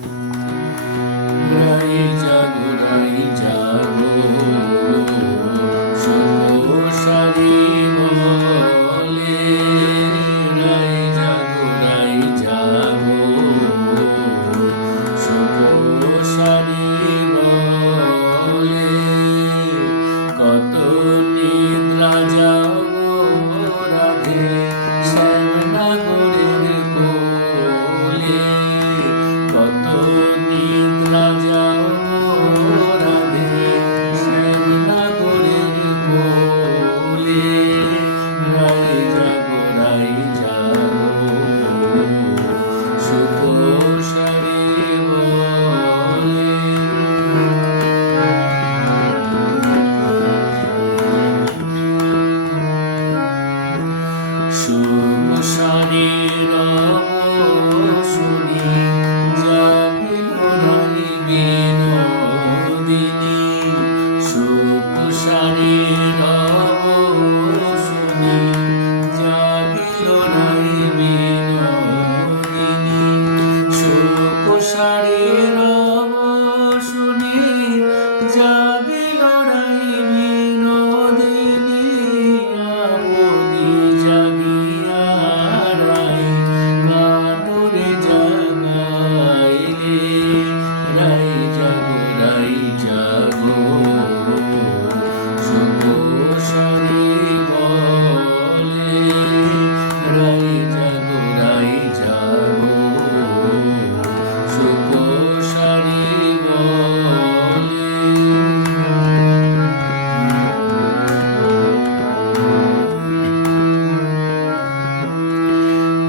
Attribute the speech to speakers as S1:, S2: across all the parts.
S1: Bye.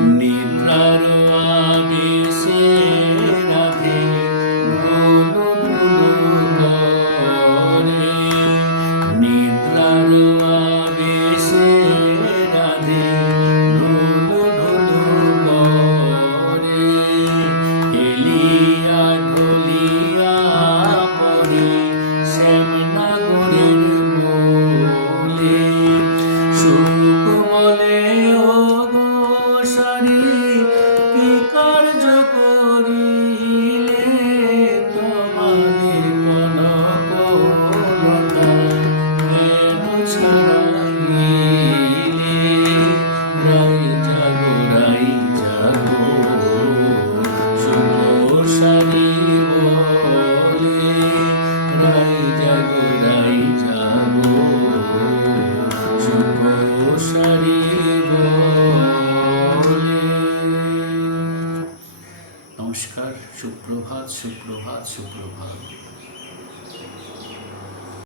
S1: need. নমস্কার সুপ্রভাত সুপ্রভাত সুপ্রভাত।